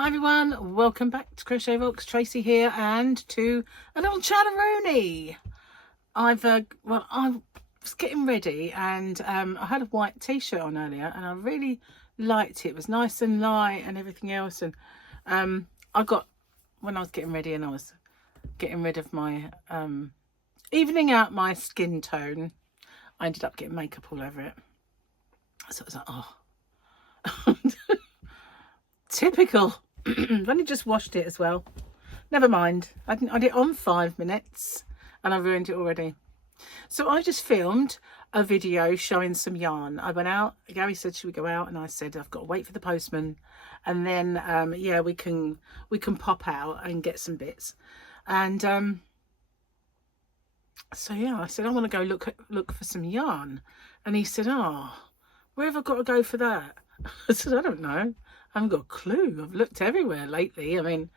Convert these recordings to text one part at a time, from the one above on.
Hi everyone, welcome back to Crochet Rocks. Tracy here, and to a little Chateroony. I was getting ready, and I had a white t-shirt on earlier, and I really liked it. It was nice and light and everything else. And when I was getting ready and I was getting rid of my evening out my skin tone, I ended up getting makeup all over it. So it was like, oh, typical. I've only just washed it as well. Never mind. I did it on 5 minutes and I ruined it already. So I just filmed a video showing some yarn. I went out. Gary said, should we go out? And I said, I've got to wait for the postman. And then, yeah, we can pop out and get some bits. And so, yeah, I said, I want to go look for some yarn. And he said, oh, where have I got to go for that? I said, I don't know. I haven't got a clue. I've looked everywhere lately. I mean,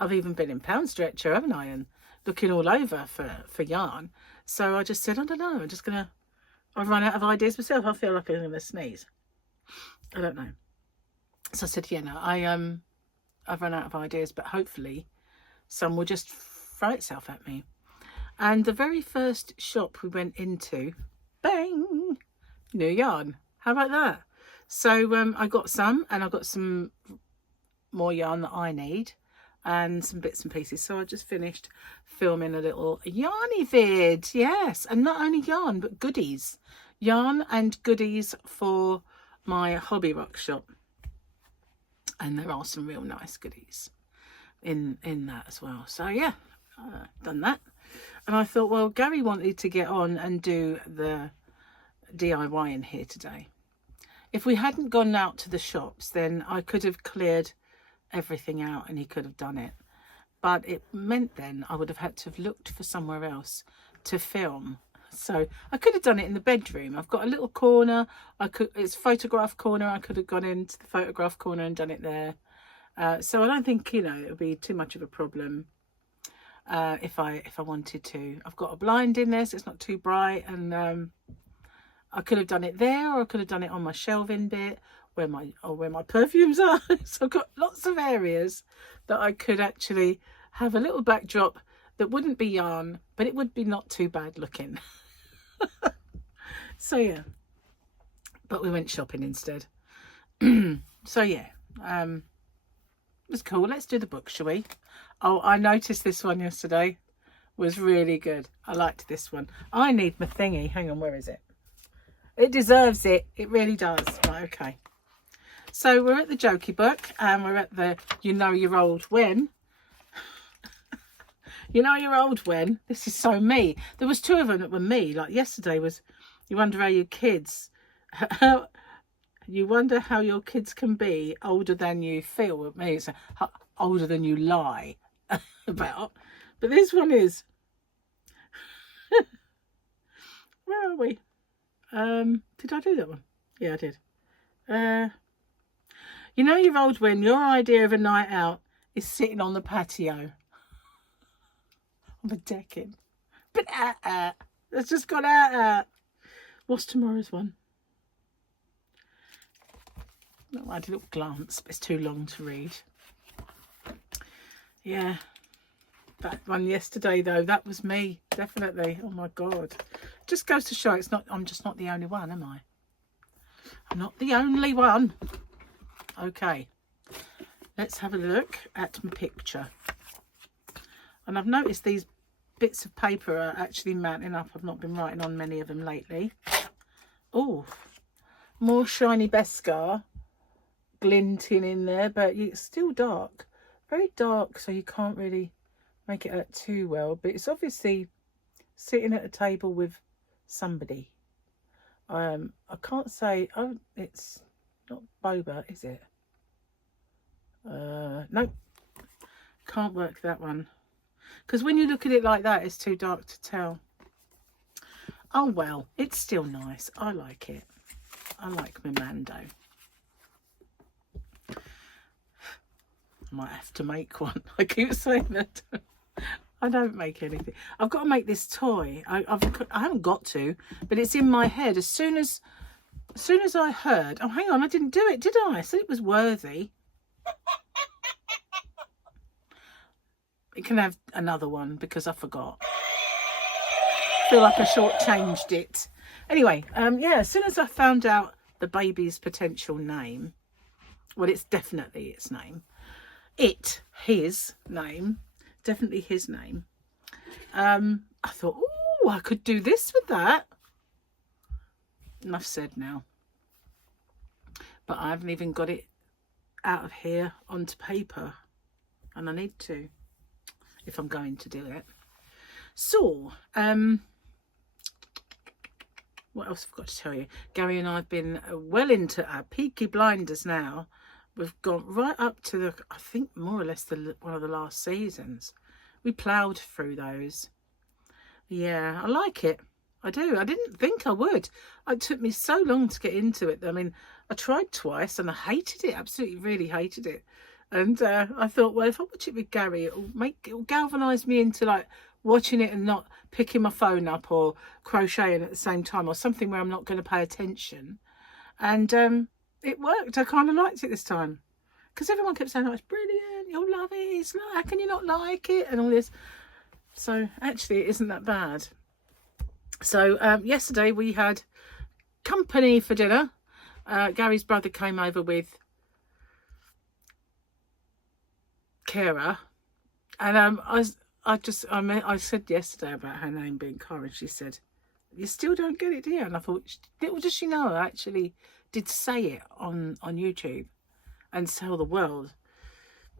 I've even been in Pound Stretcher, haven't I? And looking all over for yarn. So I just said, I don't know. I've run out of ideas myself. I feel like I'm going to sneeze. I don't know. So I said, yeah, no, I've run out of ideas, but hopefully some will just throw itself at me. And the very first shop we went into, bang, new yarn. How about that? So I got some, and I got some more yarn that I need and some bits and pieces. So I just finished filming a little Yarny vid. Yes, and not only yarn, but goodies. Yarn and goodies for my hobby rock shop. And there are some real nice goodies in that as well. So yeah, done that. And I thought, well, Gary wanted to get on and do the DIY in here today. If we hadn't gone out to the shops, then I could have cleared everything out and he could have done it. But it meant then I would have had to have looked for somewhere else to film. So I could have done it in the bedroom. I've got a little corner. It's photograph corner. I could have gone into the photograph corner and done it there. So I don't think, it would be too much of a problem if I wanted to. I've got a blind in there, so it's not too bright, and I could have done it there, or I could have done it on my shelving bit where my perfumes are. So I've got lots of areas that I could actually have a little backdrop that wouldn't be yarn, but it would be not too bad looking. So yeah, but we went shopping instead. So yeah, it was cool. Let's do the book, shall we? Oh, I noticed this one yesterday was really good. I liked this one. I need my thingy. Hang on, where is it? It deserves it. It really does. Right, okay. So we're at the Jokey book, and we're at the You Know You're Old When. You know you're old when. This is so me. There was 2 of them that were me. Like yesterday was, you wonder how your kids, you wonder how your kids can be older than you feel. With me, it's older than you lie about. But this one is, where are we? Did I do that one? Yeah, I did. You know you're old when your idea of a night out is sitting on the patio. On the decking. But it's just got out. What's tomorrow's one? No, I had a little glance, but it's too long to read. Yeah. That one yesterday though, that was me, definitely. Oh my god. Just goes to show I'm just not the only one, am I? I'm not the only one. Okay. Let's have a look at my picture. And I've noticed these bits of paper are actually mounting up. I've not been writing on many of them lately. Oh, more shiny Beskar glinting in there, but it's still dark. Very dark, so you can't really make it out too well. But it's obviously sitting at a table with somebody. I can't say, oh, it's not Boba, is it? Nope. Can't work that one. Because when you look at it like that, it's too dark to tell. Oh, well, it's still nice. I like it. I like my Mando. I might have to make one. I keep saying that. I don't make anything. I've got to make this toy. I haven't got to, but it's in my head. As soon as I heard, oh, hang on, I didn't do it, did I? I said it was worthy. It can have another one because I forgot. Feel like I shortchanged it. Anyway, yeah, as soon as I found out the baby's potential name, well, it's definitely its name. His name, definitely his name. I thought, oh, I could do this with that. Enough said now. But I haven't even got it out of here onto paper. And I need to, if I'm going to do it. So, what else have I got to tell you? Gary and I have been well into our Peaky Blinders now. We've gone right up to the, I think more or less one of the last seasons. We ploughed through those. Yeah, I like it. I do. I didn't think I would. It took me so long to get into it. I mean, I tried twice and I hated it. Absolutely, really hated it. And I thought, well, if I watch it with Gary, it'll galvanise me into like watching it and not picking my phone up or crocheting at the same time, or something where I'm not going to pay attention. And it worked. I kind of liked it this time, because everyone kept saying, oh, it's brilliant, you'll love it, it's like, how can you not like it, and all this. So actually it isn't that bad. So yesterday we had company for dinner. Gary's brother came over with Kara, and I said yesterday about her name being Cara, and she said, you still don't get it, do you? And I thought, little does she know, I actually did say it on YouTube and tell the world.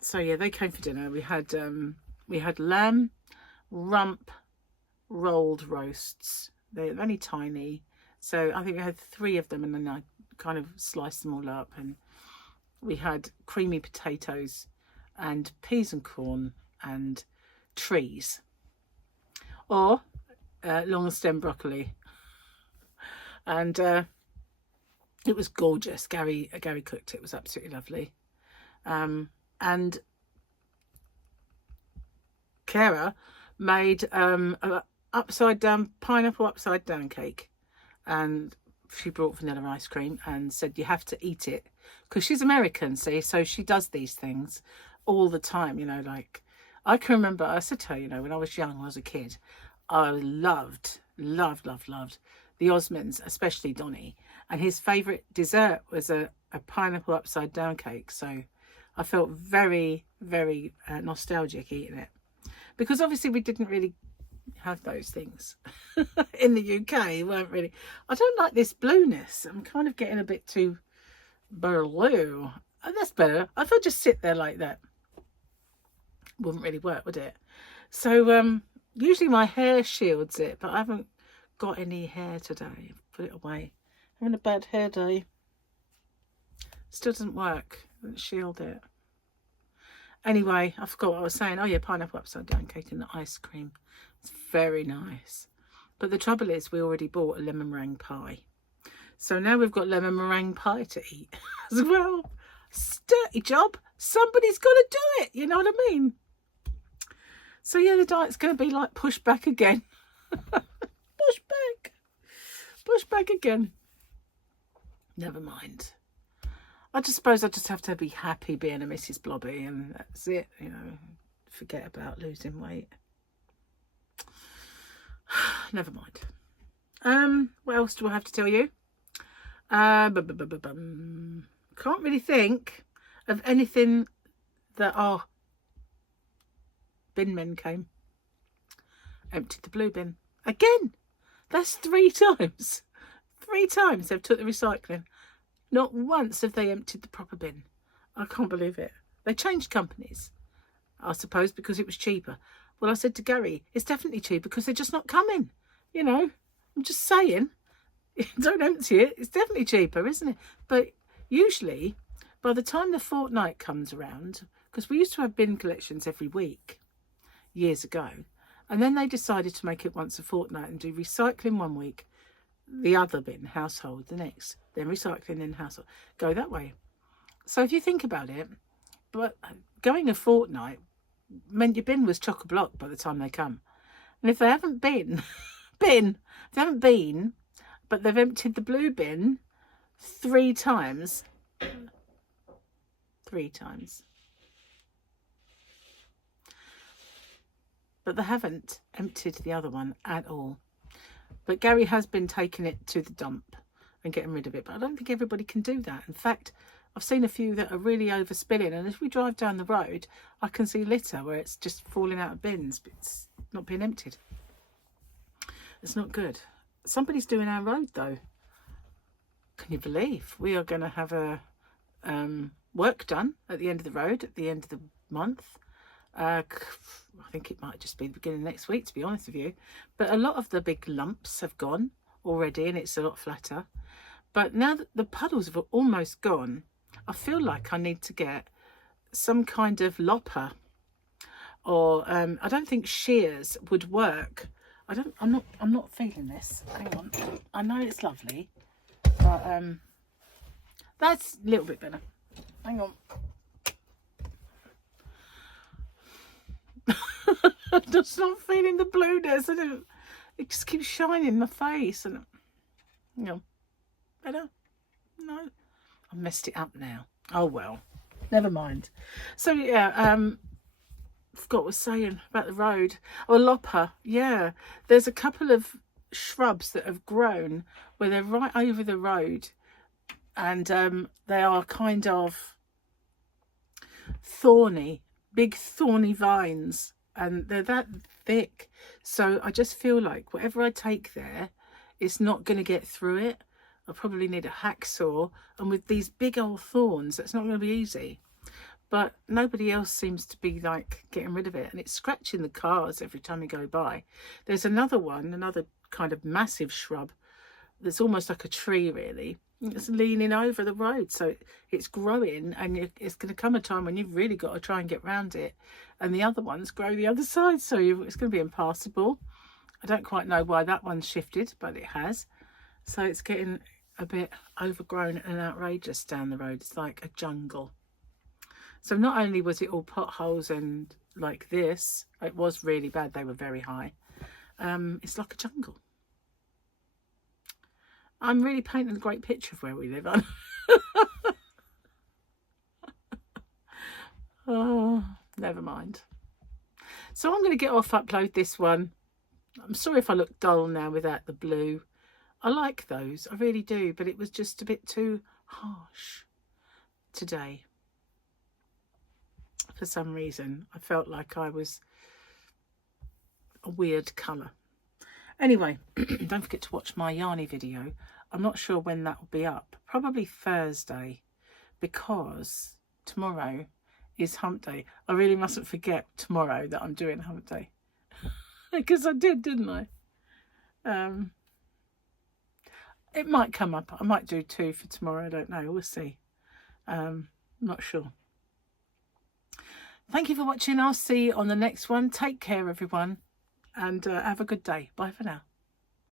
So yeah, they came for dinner. We had lamb, rump, rolled roasts. They're only tiny, so I think we had 3 of them, and then I kind of sliced them all up. And we had creamy potatoes and peas and corn and trees, or long stem broccoli, and it was gorgeous. Gary cooked it. It was absolutely lovely. And Kara made a pineapple upside down cake, and she brought vanilla ice cream and said you have to eat it, because she's American, see, so she does these things all the time, you know. Like, I can remember, I said to her, you know, when I was young, when I was a kid, I loved the Osmonds, especially Donny, and his favourite dessert was a pineapple upside down cake. So I felt very, very nostalgic eating it, because obviously we didn't really have those things in the UK. Weren't really. I don't like this blueness. I'm kind of getting a bit too blue. Oh, that's better. If I just sit there like that, wouldn't really work, would it? So usually my hair shields it, but I haven't got any hair today. Put it away. I'm having a bad hair day. Still doesn't work. Doesn't shield it. Anyway, I forgot what I was saying. Oh yeah, pineapple upside down cake and the ice cream. It's very nice. But the trouble is, we already bought a lemon meringue pie. So now we've got lemon meringue pie to eat as well. Dirty job. Somebody's got to do it. You know what I mean? So yeah, the diet's going to be like pushed back again. Push back again. Never mind. I just suppose I just have to be happy being a Mrs. Blobby, and that's it, you know. Forget about losing weight. Never mind. What else do I have to tell you? Can't really think of anything that our bin men came. Emptied the blue bin. Again! That's 3 times. 3 times they've took the recycling. Not once have they emptied the proper bin. I can't believe it. They changed companies, I suppose, because it was cheaper. Well, I said to Gary, it's definitely cheaper because they're just not coming. You know, I'm just saying, don't empty it. It's definitely cheaper, isn't it? But usually, by the time the fortnight comes around, because we used to have bin collections every week years ago, and then they decided to make it once a fortnight and do recycling one week, the other bin, household, the next, then recycling, then household. Go that way. So if you think about it, but going a fortnight meant your bin was chock-a-block by the time they come. And if they haven't been, but they've emptied the blue bin 3 times. 3 times. but they haven't emptied the other one at all. But Gary has been taking it to the dump and getting rid of it, but I don't think everybody can do that. In fact, I've seen a few that are really overspilling, and if we drive down the road, I can see litter where it's just falling out of bins, but it's not being emptied. It's not good. Somebody's doing our road though. Can you believe we are going to have a work done at the end of the road at the end of the month? I think it might just be the beginning of next week, to be honest with you. But a lot of the big lumps have gone already, and it's a lot flatter. But now that the puddles have almost gone, I feel like I need to get some kind of lopper, or I don't think shears would work. I'm not feeling this. Hang on. I know it's lovely, but that's a little bit better. Hang on. I'm just not feeling the blueness. It just keeps shining in my face, and you know, better. No, I messed it up now. Oh well, never mind. So yeah, forgot what I was saying about the road. Oh, lopper. Yeah, there's a couple of shrubs that have grown where they're right over the road, and they are kind of thorny, big thorny vines, and they're that thick. So I just feel like whatever I take there, it's not going to get through it. I probably need a hacksaw, and with these big old thorns, that's not going to be easy. But nobody else seems to be like getting rid of it, and it's scratching the cars every time you go by. There's another one, another kind of massive shrub that's almost like a tree really. It's leaning over the road, so it's growing, and it's going to come a time when you've really got to try and get round it, and the other ones grow the other side, so it's going to be impassable. I don't quite know why that one's shifted, but it has. So it's getting a bit overgrown and outrageous down the road. It's like a jungle. So not only was it all potholes and like this, it was really bad. They were very high. It's like a jungle. I'm really painting a great picture of where we live on. Oh, never mind. So I'm going to get off, upload this one. I'm sorry if I look dull now without the blue. I like those, I really do, but it was just a bit too harsh today. For some reason, I felt like I was a weird colour. Anyway, don't forget to watch my Yarny video. I'm not sure when that will be up. Probably Thursday, because tomorrow is hump day. I really mustn't forget tomorrow that I'm doing hump day. Because I did, didn't I? It might come up. I might do 2 for tomorrow. I don't know. We'll see. Not sure. Thank you for watching. I'll see you on the next one. Take care, everyone. And have a good day. Bye for now.